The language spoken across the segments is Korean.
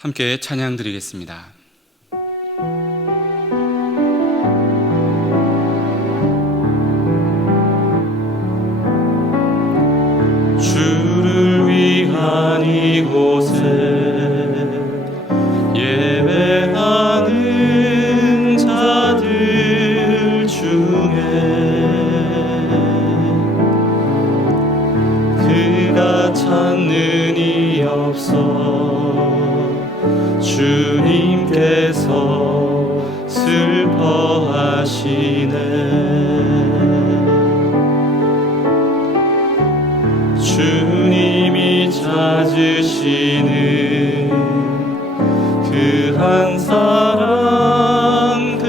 함께 찬양 드리겠습니다. 주를 위한 이곳에 예배하는 자들 중에 그가 찾는 이 없어 주님께서 슬퍼하시네. 주님이 찾으시는 그 한 사람, 그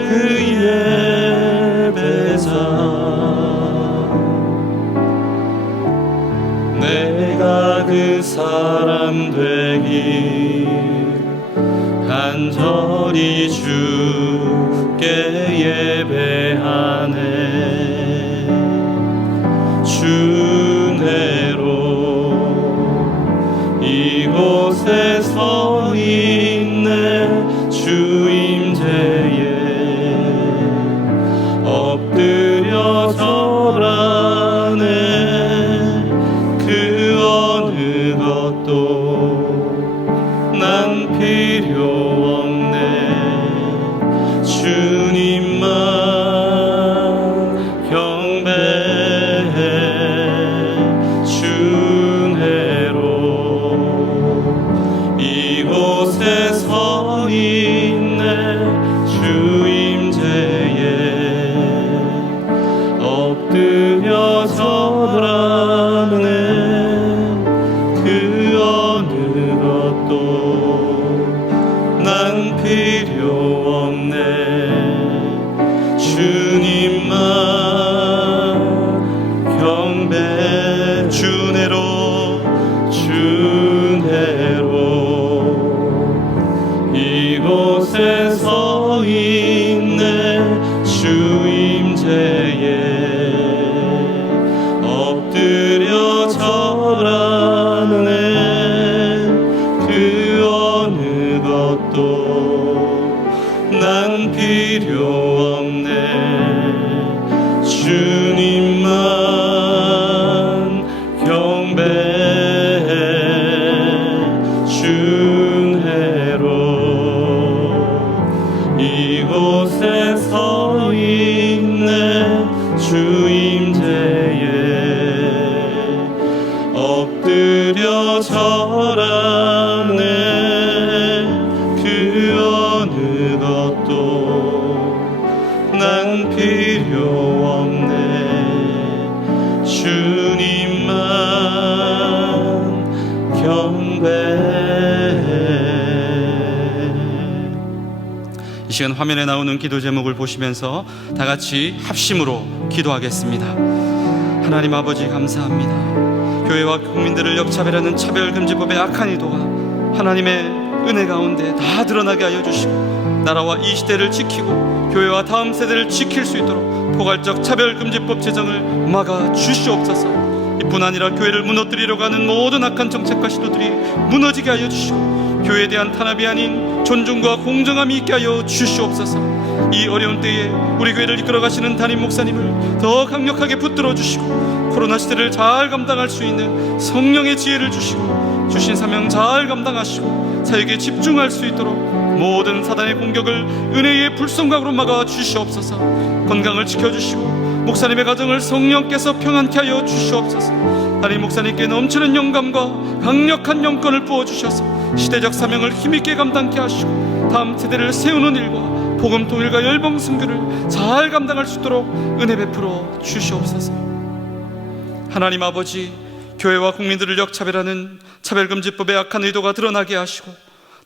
예배자, 내가 그 사람 되길 간절히 주께 예배하네. 주내로 이곳에 서 있네. 주 임재에 엎드려 절하네. 그 어느 것도 난 필요 주님만 경배해. 주내로 이곳에 서 있네. 주 임재에 엎드려 절하네. 그 어느 것도 난 필요 주님만 경배. 주내로 이곳에 서 있네. 주 임재에 엎드려 절하네. 그 어느 것도 난 필요 주님만 경배해. 주내 이 시간 화면에 나오는 기도 제목을 보시면서 다 같이 합심으로 기도하겠습니다. 하나님 아버지 감사합니다. 교회와 국민들을 역차별하는 차별금지법의 악한 의도가 하나님의 은혜 가운데 다 드러나게 하여 주시고, 나라와 이 시대를 지키고 교회와 다음 세대를 지킬 수 있도록 포괄적 차별금지법 제정을 막아 주시옵소서. 이뿐 아니라 교회를 무너뜨리려고 하는 모든 악한 정책과 시도들이 무너지게 하여 주시고, 교회에 대한 탄압이 아닌 존중과 공정함이 있게 하여 주시옵소서. 이 어려운 때에 우리 교회를 이끌어 가시는 담임 목사님을 더 강력하게 붙들어 주시고, 코로나 시대를 잘 감당할 수 있는 성령의 지혜를 주시고, 주신 사명 잘 감당하시고 사역에 집중할 수 있도록 모든 사단의 공격을 은혜의 불성각으로 막아 주시옵소서. 건강을 지켜주시고 목사님의 가정을 성령께서 평안케 하여 주시옵소서. 담임 목사님께 넘치는 영감과 강력한 영권을 부어주셔서 시대적 사명을 힘있게 감당케 하시고, 다음 세대를 세우는 일과 복음 통일과 열방 선교를 잘 감당할 수 있도록 은혜 베풀어 주시옵소서. 하나님 아버지, 교회와 국민들을 역차별하는 차별금지법의 악한 의도가 드러나게 하시고,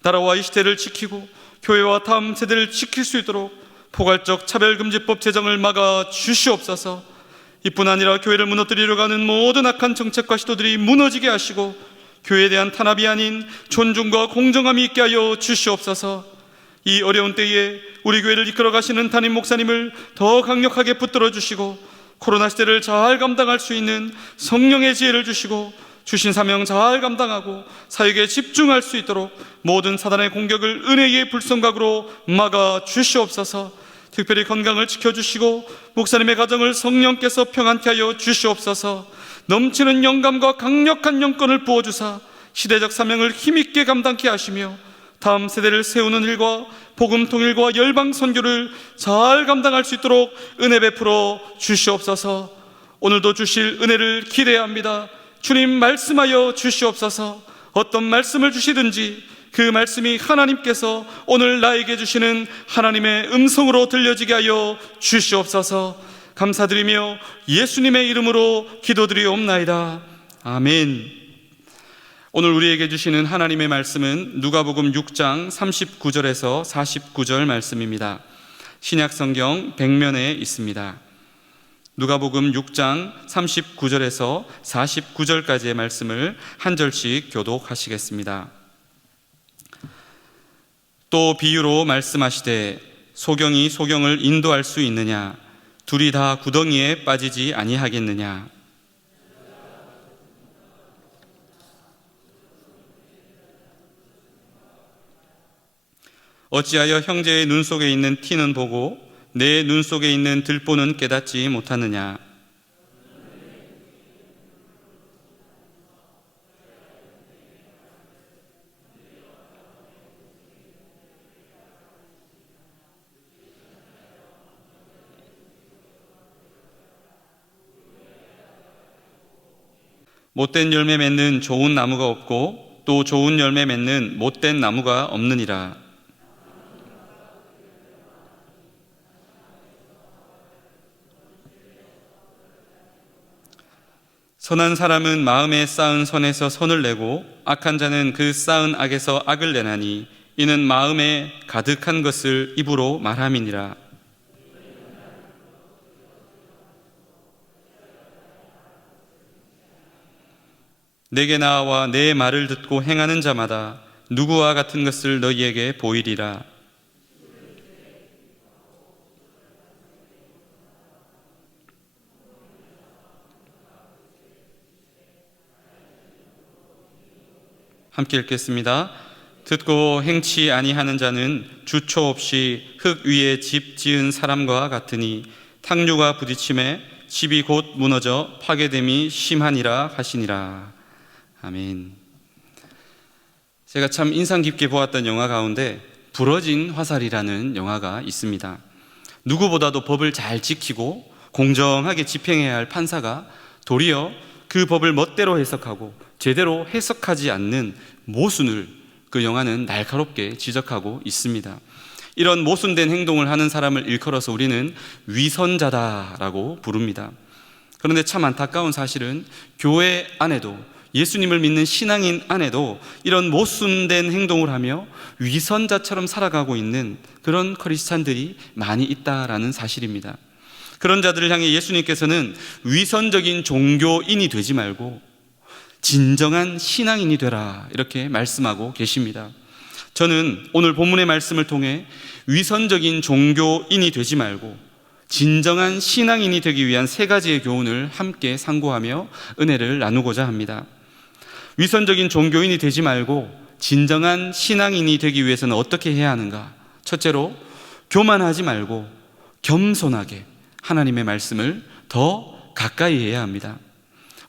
나라와 이 시대를 지키고 교회와 다음 세대를 지킬 수 있도록 포괄적 차별금지법 제정을 막아 주시옵소서. 이뿐 아니라 교회를 무너뜨리려고 하는 모든 악한 정책과 시도들이 무너지게 하시고, 교회에 대한 탄압이 아닌 존중과 공정함이 있게 하여 주시옵소서. 이 어려운 때에 우리 교회를 이끌어 가시는 담임 목사님을 더 강력하게 붙들어 주시고, 코로나 시대를 잘 감당할 수 있는 성령의 지혜를 주시고, 주신 사명 잘 감당하고 사역에 집중할 수 있도록 모든 사단의 공격을 은혜의 불성각으로 막아 주시옵소서. 특별히 건강을 지켜주시고 목사님의 가정을 성령께서 평안케 하여 주시옵소서. 넘치는 영감과 강력한 영권을 부어주사 시대적 사명을 힘있게 감당케 하시며, 다음 세대를 세우는 일과 복음 통일과 열방 선교를 잘 감당할 수 있도록 은혜 베풀어 주시옵소서. 오늘도 주실 은혜를 기대합니다. 주님 말씀하여 주시옵소서. 어떤 말씀을 주시든지 그 말씀이 하나님께서 오늘 나에게 주시는 하나님의 음성으로 들려지게 하여 주시옵소서. 감사드리며 예수님의 이름으로 기도드리옵나이다. 아멘. 오늘 우리에게 주시는 하나님의 말씀은 누가복음 6장 39절에서 49절 말씀입니다. 신약성경 100면에 있습니다. 누가복음 6장 39절에서 49절까지의 말씀을 한 절씩 교독하시겠습니다. 또 비유로 말씀하시되 소경이 소경을 인도할 수 있느냐? 둘이 다 구덩이에 빠지지 아니하겠느냐? 어찌하여 형제의 눈 속에 있는 티는 보고 내 눈 속에 있는 들보는 깨닫지 못하느냐? 못된 열매 맺는 좋은 나무가 없고 또 좋은 열매 맺는 못된 나무가 없느니라. 선한 사람은 마음에 쌓은 선에서 선을 내고 악한 자는 그 쌓은 악에서 악을 내나니 이는 마음에 가득한 것을 입으로 말함이니라. 내게 나와 내 말을 듣고 행하는 자마다 누구와 같은 것을 너희에게 보이리라. 함께 읽겠습니다. 듣고 행치 아니하는 자는 주초 없이 흙 위에 집 지은 사람과 같으니 탕류가 부딪힘에 집이 곧 무너져 파괴됨이 심하니라 하시니라. 아멘. 제가 참 인상 깊게 보았던 영화 가운데 부러진 화살이라는 영화가 있습니다. 누구보다도 법을 잘 지키고 공정하게 집행해야 할 판사가 도리어 그 법을 멋대로 해석하고 제대로 해석하지 않는 모순을 그 영화는 날카롭게 지적하고 있습니다. 이런 모순된 행동을 하는 사람을 일컬어서 우리는 위선자다라고 부릅니다. 그런데 참 안타까운 사실은 교회 안에도 예수님을 믿는 신앙인 안에도 이런 모순된 행동을 하며 위선자처럼 살아가고 있는 그런 크리스찬들이 많이 있다라는 사실입니다. 그런 자들을 향해 예수님께서는 위선적인 종교인이 되지 말고 진정한 신앙인이 되라, 이렇게 말씀하고 계십니다. 저는 오늘 본문의 말씀을 통해 위선적인 종교인이 되지 말고 진정한 신앙인이 되기 위한 세 가지의 교훈을 함께 상고하며 은혜를 나누고자 합니다. 위선적인 종교인이 되지 말고 진정한 신앙인이 되기 위해서는 어떻게 해야 하는가? 첫째로, 교만하지 말고 겸손하게 하나님의 말씀을 더 가까이 해야 합니다.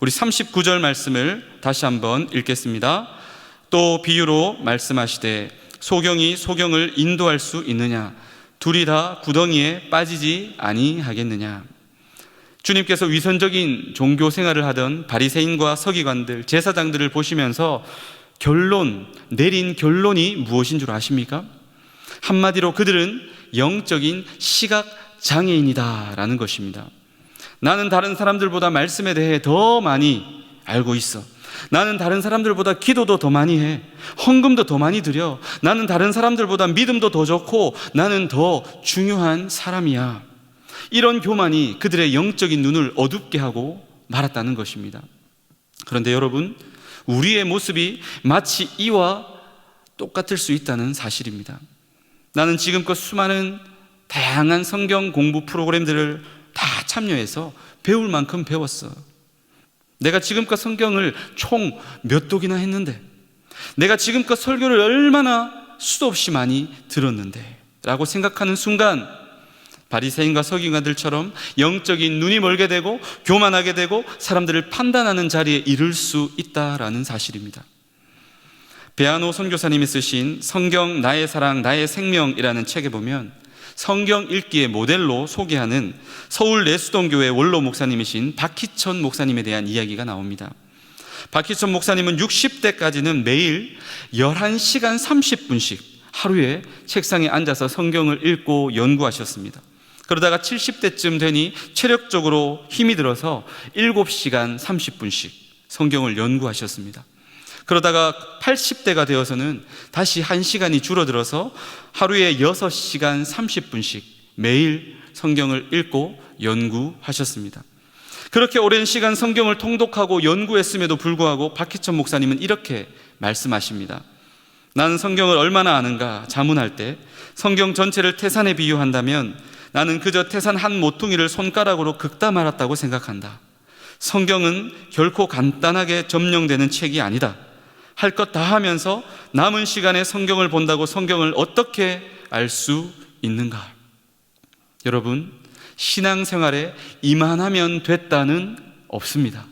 우리 39절 말씀을 다시 한번 읽겠습니다. 또 비유로 말씀하시되 소경이 소경을 인도할 수 있느냐? 둘이 다 구덩이에 빠지지 아니하겠느냐? 주님께서 위선적인 종교 생활을 하던 바리새인과 서기관들, 제사장들을 보시면서 내린 결론이 무엇인 줄 아십니까? 한마디로 그들은 영적인 시각장애인이다라는 것입니다. 나는 다른 사람들보다 말씀에 대해 더 많이 알고 있어. 나는 다른 사람들보다 기도도 더 많이 해. 헌금도 더 많이 드려. 나는 다른 사람들보다 믿음도 더 좋고 나는 더 중요한 사람이야. 이런 교만이 그들의 영적인 눈을 어둡게 하고 말았다는 것입니다. 그런데 여러분, 우리의 모습이 마치 이와 똑같을 수 있다는 사실입니다. 나는 지금껏 수많은 다양한 성경 공부 프로그램들을 다 참여해서 배울 만큼 배웠어. 내가 지금껏 성경을 총 몇 독이나 했는데, 내가 지금껏 설교를 얼마나 수도 없이 많이 들었는데 라고 생각하는 순간 바리새인과 서기관들처럼 영적인 눈이 멀게 되고 교만하게 되고 사람들을 판단하는 자리에 이를 수 있다라는 사실입니다. 배아노 선교사님이 쓰신 성경 나의 사랑 나의 생명이라는 책에 보면 성경 읽기의 모델로 소개하는 서울 내수동교회 원로 목사님이신 박희천 목사님에 대한 이야기가 나옵니다. 박희천 목사님은 60대까지는 매일 11시간 30분씩 하루에 책상에 앉아서 성경을 읽고 연구하셨습니다. 그러다가 70대쯤 되니 체력적으로 힘이 들어서 7시간 30분씩 성경을 연구하셨습니다. 그러다가 80대가 되어서는 다시 1시간이 줄어들어서 하루에 6시간 30분씩 매일 성경을 읽고 연구하셨습니다. 그렇게 오랜 시간 성경을 통독하고 연구했음에도 불구하고 박희천 목사님은 이렇게 말씀하십니다. 나는 성경을 얼마나 아는가 자문할 때 성경 전체를 태산에 비유한다면 나는 그저 태산 한 모퉁이를 손가락으로 긁다 말았다고 생각한다. 성경은 결코 간단하게 점령되는 책이 아니다. 할 것 다 하면서 남은 시간에 성경을 본다고 성경을 어떻게 알 수 있는가? 여러분, 신앙생활에 이만하면 됐다는 없습니다.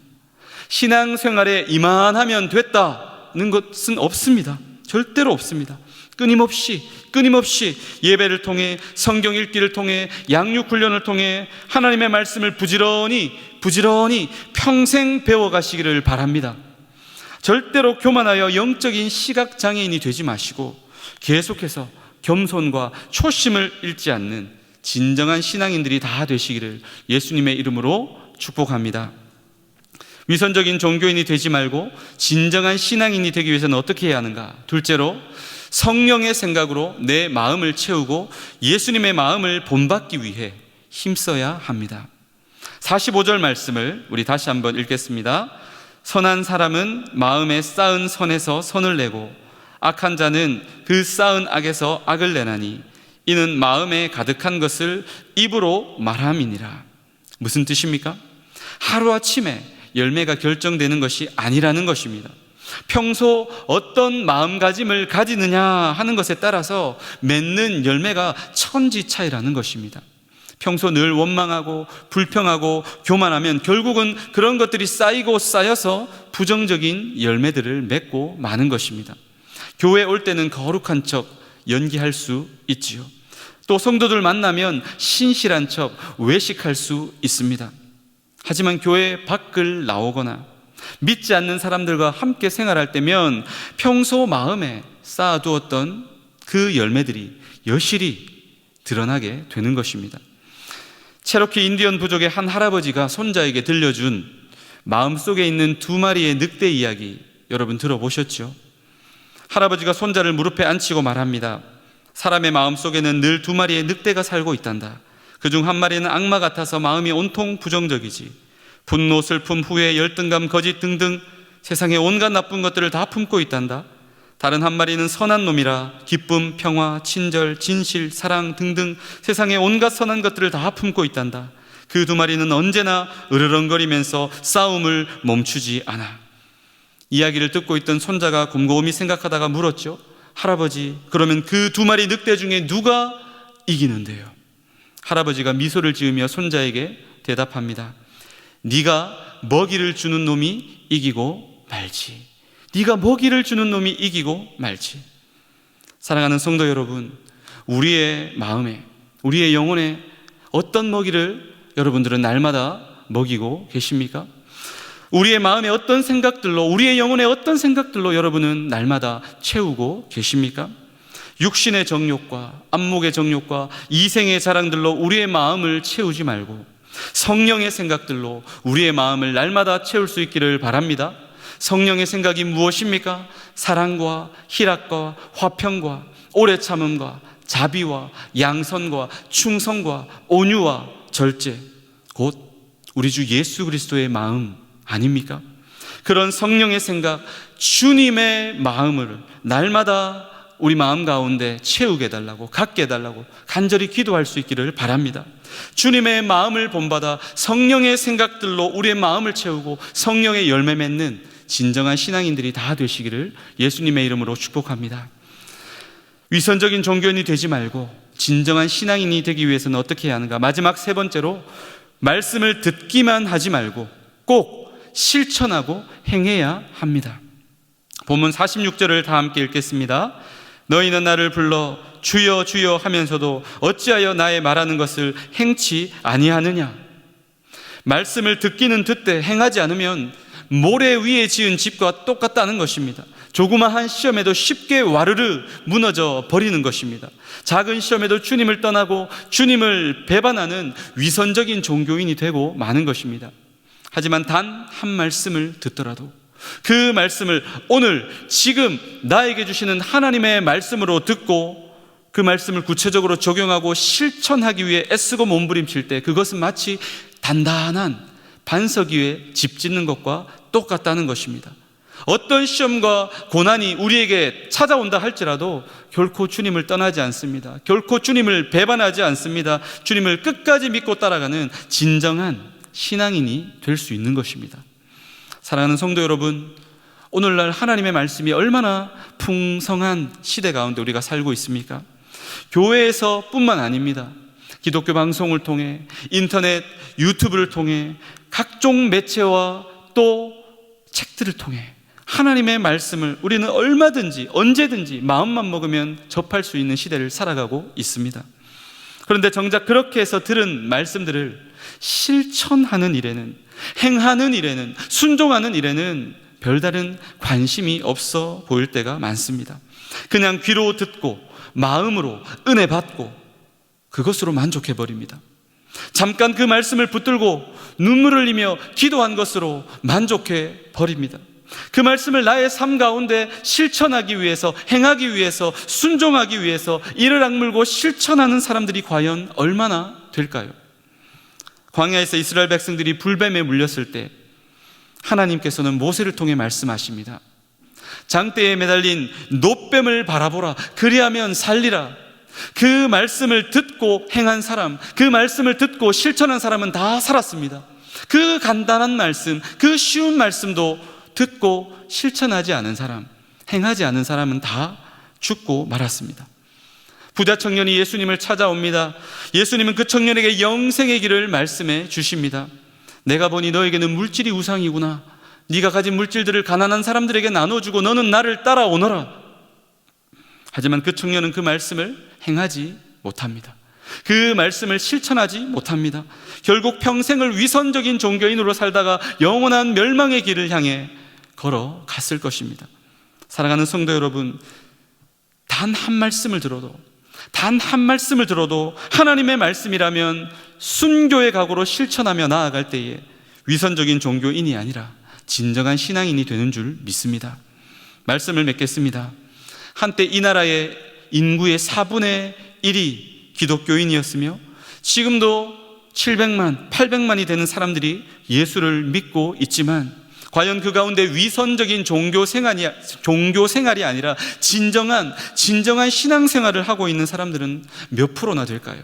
신앙생활에 이만하면 됐다는 것은 없습니다. 절대로 없습니다. 끊임없이 예배를 통해 성경 읽기를 통해 양육 훈련을 통해 하나님의 말씀을 부지런히 평생 배워가시기를 바랍니다. 절대로 교만하여 영적인 시각장애인이 되지 마시고 계속해서 겸손과 초심을 잃지 않는 진정한 신앙인들이 다 되시기를 예수님의 이름으로 축복합니다. 위선적인 종교인이 되지 말고 진정한 신앙인이 되기 위해서는 어떻게 해야 하는가? 둘째로, 성령의 생각으로 내 마음을 채우고 예수님의 마음을 본받기 위해 힘써야 합니다. 45절 말씀을 우리 다시 한번 읽겠습니다. 선한 사람은 마음에 쌓은 선에서 선을 내고 악한 자는 그 쌓은 악에서 악을 내나니 이는 마음에 가득한 것을 입으로 말함이니라. 무슨 뜻입니까? 하루아침에 열매가 결정되는 것이 아니라는 것입니다. 평소 어떤 마음가짐을 가지느냐 하는 것에 따라서 맺는 열매가 천지 차이라는 것입니다. 평소 늘 원망하고 불평하고 교만하면 결국은 그런 것들이 쌓이고 쌓여서 부정적인 열매들을 맺고 마는 것입니다. 교회 올 때는 거룩한 척 연기할 수 있지요. 또 성도들 만나면 신실한 척 외식할 수 있습니다. 하지만 교회 밖을 나오거나 믿지 않는 사람들과 함께 생활할 때면 평소 마음에 쌓아두었던 그 열매들이 여실히 드러나게 되는 것입니다. 체로키 인디언 부족의 한 할아버지가 손자에게 들려준 마음속에 있는 두 마리의 늑대 이야기 여러분 들어보셨죠? 할아버지가 손자를 무릎에 앉히고 말합니다. 사람의 마음속에는 늘 두 마리의 늑대가 살고 있단다. 그중 한 마리는 악마 같아서 마음이 온통 부정적이지. 분노, 슬픔, 후회, 열등감, 거짓 등등 세상의 온갖 나쁜 것들을 다 품고 있단다. 다른 한 마리는 선한 놈이라 기쁨, 평화, 친절, 진실, 사랑 등등 세상의 온갖 선한 것들을 다 품고 있단다. 그 두 마리는 언제나 으르렁거리면서 싸움을 멈추지 않아. 이야기를 듣고 있던 손자가 곰곰이 생각하다가 물었죠. 할아버지, 그러면 그 두 마리 늑대 중에 누가 이기는데요? 할아버지가 미소를 지으며 손자에게 대답합니다. 네가 먹이를 주는 놈이 이기고 말지. 네가 먹이를 주는 놈이 이기고 말지. 사랑하는 성도 여러분, 우리의 마음에, 우리의 영혼에 어떤 먹이를 여러분들은 날마다 먹이고 계십니까? 우리의 마음에 어떤 생각들로, 우리의 영혼에 어떤 생각들로 여러분은 날마다 채우고 계십니까? 육신의 정욕과 안목의 정욕과 이생의 자랑들로 우리의 마음을 채우지 말고 성령의 생각들로 우리의 마음을 날마다 채울 수 있기를 바랍니다. 성령의 생각이 무엇입니까? 사랑과 희락과 화평과 오래 참음과 자비와 양선과 충성과 온유와 절제, 곧 우리 주 예수 그리스도의 마음 아닙니까? 그런 성령의 생각, 주님의 마음을 날마다 우리 마음 가운데 채우게 해달라고, 갖게 해달라고 간절히 기도할 수 있기를 바랍니다. 주님의 마음을 본받아 성령의 생각들로 우리의 마음을 채우고 성령의 열매 맺는 진정한 신앙인들이 다 되시기를 예수님의 이름으로 축복합니다. 위선적인 종교인이 되지 말고 진정한 신앙인이 되기 위해서는 어떻게 해야 하는가? 마지막 세 번째로, 말씀을 듣기만 하지 말고 꼭 실천하고 행해야 합니다. 본문 46절을 다 함께 읽겠습니다. 너희는 나를 불러 주여 주여 하면서도 어찌하여 나의 말하는 것을 행치 아니하느냐? 말씀을 듣기는 듣되 행하지 않으면 모래 위에 지은 집과 똑같다는 것입니다. 조그마한 시험에도 쉽게 와르르 무너져 버리는 것입니다. 작은 시험에도 주님을 떠나고 주님을 배반하는 위선적인 종교인이 되고 마는 것입니다. 하지만 단 한 말씀을 듣더라도 그 말씀을 오늘 지금 나에게 주시는 하나님의 말씀으로 듣고 그 말씀을 구체적으로 적용하고 실천하기 위해 애쓰고 몸부림칠 때 그것은 마치 단단한 반석 위에 집 짓는 것과 똑같다는 것입니다. 어떤 시험과 고난이 우리에게 찾아온다 할지라도 결코 주님을 떠나지 않습니다. 결코 주님을 배반하지 않습니다. 주님을 끝까지 믿고 따라가는 진정한 신앙인이 될 수 있는 것입니다. 사랑하는 성도 여러분, 오늘날 하나님의 말씀이 얼마나 풍성한 시대 가운데 우리가 살고 있습니까? 교회에서 뿐만 아닙니다. 기독교 방송을 통해, 인터넷, 유튜브를 통해, 각종 매체와 또 책들을 통해 하나님의 말씀을 우리는 얼마든지 언제든지 마음만 먹으면 접할 수 있는 시대를 살아가고 있습니다. 그런데 정작 그렇게 해서 들은 말씀들을 실천하는 일에는, 행하는 일에는, 순종하는 일에는 별다른 관심이 없어 보일 때가 많습니다. 그냥 귀로 듣고 마음으로 은혜 받고 그것으로 만족해버립니다. 잠깐 그 말씀을 붙들고 눈물을 흘리며 기도한 것으로 만족해버립니다. 그 말씀을 나의 삶 가운데 실천하기 위해서, 행하기 위해서, 순종하기 위해서 이를 악물고 실천하는 사람들이 과연 얼마나 될까요? 광야에서 이스라엘 백성들이 불뱀에 물렸을 때 하나님께서는 모세를 통해 말씀하십니다. 장대에 매달린 놋뱀을 바라보라, 그리하면 살리라. 그 말씀을 듣고 행한 사람, 그 말씀을 듣고 실천한 사람은 다 살았습니다. 그 간단한 말씀, 그 쉬운 말씀도 듣고 실천하지 않은 사람, 행하지 않은 사람은 다 죽고 말았습니다. 부자 청년이 예수님을 찾아옵니다. 예수님은 그 청년에게 영생의 길을 말씀해 주십니다. 내가 보니 너에게는 물질이 우상이구나. 네가 가진 물질들을 가난한 사람들에게 나눠주고 너는 나를 따라오너라. 하지만 그 청년은 그 말씀을 행하지 못합니다. 그 말씀을 실천하지 못합니다. 결국 평생을 위선적인 종교인으로 살다가 영원한 멸망의 길을 향해 걸어갔을 것입니다. 사랑하는 성도 여러분, 단 한 말씀을 들어도, 단 한 말씀을 들어도 하나님의 말씀이라면 순교의 각오로 실천하며 나아갈 때에 위선적인 종교인이 아니라 진정한 신앙인이 되는 줄 믿습니다. 말씀을 맺겠습니다. 한때 이 나라의 인구의 4분의 1이 기독교인이었으며 지금도 700만, 800만이 되는 사람들이 예수를 믿고 있지만 과연 그 가운데 위선적인 종교 생활이 아니라 진정한 신앙생활을 하고 있는 사람들은 몇 프로나 될까요?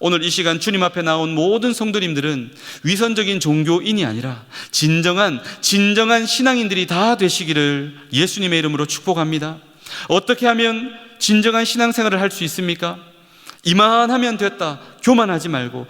오늘 이 시간 주님 앞에 나온 모든 성도님들은 위선적인 종교인이 아니라 진정한 신앙인들이 다 되시기를 예수님의 이름으로 축복합니다. 어떻게 하면 진정한 신앙생활을 할 수 있습니까? 이만하면 됐다, 교만하지 말고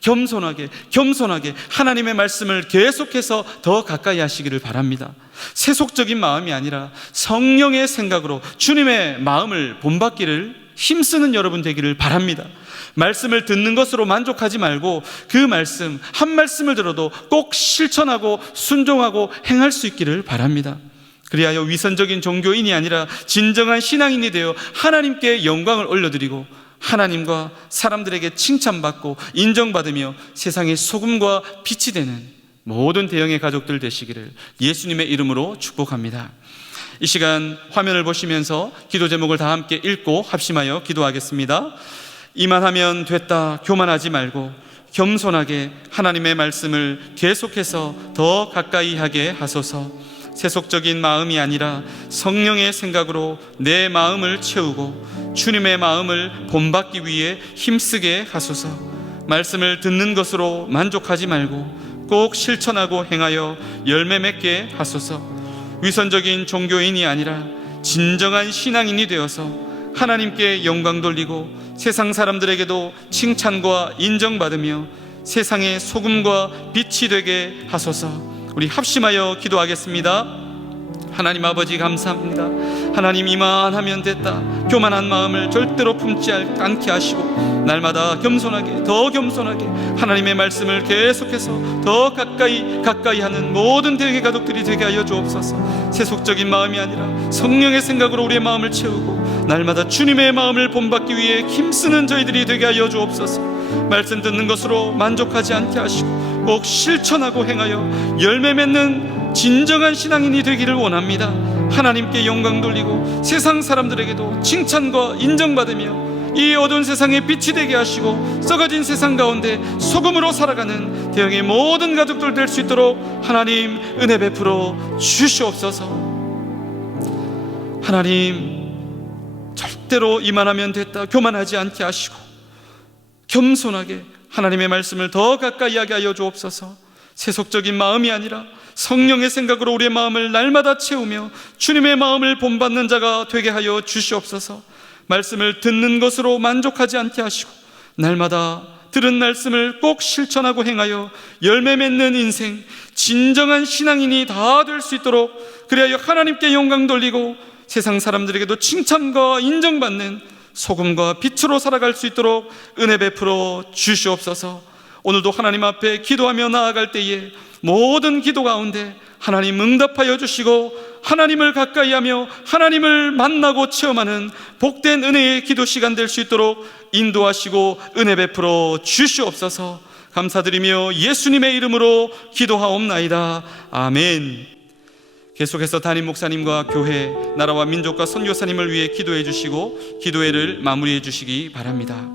겸손하게 하나님의 말씀을 계속해서 더 가까이 하시기를 바랍니다. 세속적인 마음이 아니라 성령의 생각으로 주님의 마음을 본받기를 힘쓰는 여러분 되기를 바랍니다. 말씀을 듣는 것으로 만족하지 말고 그 말씀 한 말씀을 들어도 꼭 실천하고 순종하고 행할 수 있기를 바랍니다. 그리하여 위선적인 종교인이 아니라 진정한 신앙인이 되어 하나님께 영광을 올려드리고 하나님과 사람들에게 칭찬받고 인정받으며 세상의 소금과 빛이 되는 모든 대형의 가족들 되시기를 예수님의 이름으로 축복합니다. 이 시간 화면을 보시면서 기도 제목을 다 함께 읽고 합심하여 기도하겠습니다. 이만하면 됐다, 교만하지 말고 겸손하게 하나님의 말씀을 계속해서 더 가까이 하게 하소서. 세속적인 마음이 아니라 성령의 생각으로 내 마음을 채우고 주님의 마음을 본받기 위해 힘쓰게 하소서. 말씀을 듣는 것으로 만족하지 말고 꼭 실천하고 행하여 열매 맺게 하소서. 위선적인 종교인이 아니라 진정한 신앙인이 되어서 하나님께 영광 돌리고 세상 사람들에게도 칭찬과 인정받으며 세상의 소금과 빛이 되게 하소서. 우리 합심하여 기도하겠습니다. 하나님 아버지 감사합니다. 하나님 이만하면 됐다, 교만한 마음을 절대로 품지 않게 하시고 날마다 더 겸손하게 하나님의 말씀을 계속해서 더 가까이 하는 모든 대회 가족들이 되게 하여 주옵소서. 세속적인 마음이 아니라 성령의 생각으로 우리의 마음을 채우고 날마다 주님의 마음을 본받기 위해 힘쓰는 저희들이 되게 하여 주옵소서. 말씀 듣는 것으로 만족하지 않게 하시고 꼭 실천하고 행하여 열매 맺는 진정한 신앙인이 되기를 원합니다. 하나님께 영광 돌리고 세상 사람들에게도 칭찬과 인정받으며 이 어두운 세상에 빛이 되게 하시고 썩어진 세상 가운데 소금으로 살아가는 대형의 모든 가족들 될 수 있도록 하나님 은혜 베풀어 주시옵소서. 하나님 절대로 이만하면 됐다, 교만하지 않게 하시고 겸손하게 하나님의 말씀을 더 가까이 하게 하여 주옵소서. 세속적인 마음이 아니라 성령의 생각으로 우리의 마음을 날마다 채우며 주님의 마음을 본받는 자가 되게 하여 주시옵소서. 말씀을 듣는 것으로 만족하지 않게 하시고 날마다 들은 말씀을 꼭 실천하고 행하여 열매 맺는 인생, 진정한 신앙인이 다 될 수 있도록 그리하여 하나님께 영광 돌리고 세상 사람들에게도 칭찬과 인정받는 소금과 빛으로 살아갈 수 있도록 은혜 베풀어 주시옵소서. 오늘도 하나님 앞에 기도하며 나아갈 때에 모든 기도 가운데 하나님 응답하여 주시고 하나님을 가까이하며 하나님을 만나고 체험하는 복된 은혜의 기도 시간 될 수 있도록 인도하시고 은혜 베풀어 주시옵소서. 감사드리며 예수님의 이름으로 기도하옵나이다. 아멘. 계속해서 담임 목사님과 교회, 나라와 민족과 선교사님을 위해 기도해 주시고 기도회를 마무리해 주시기 바랍니다.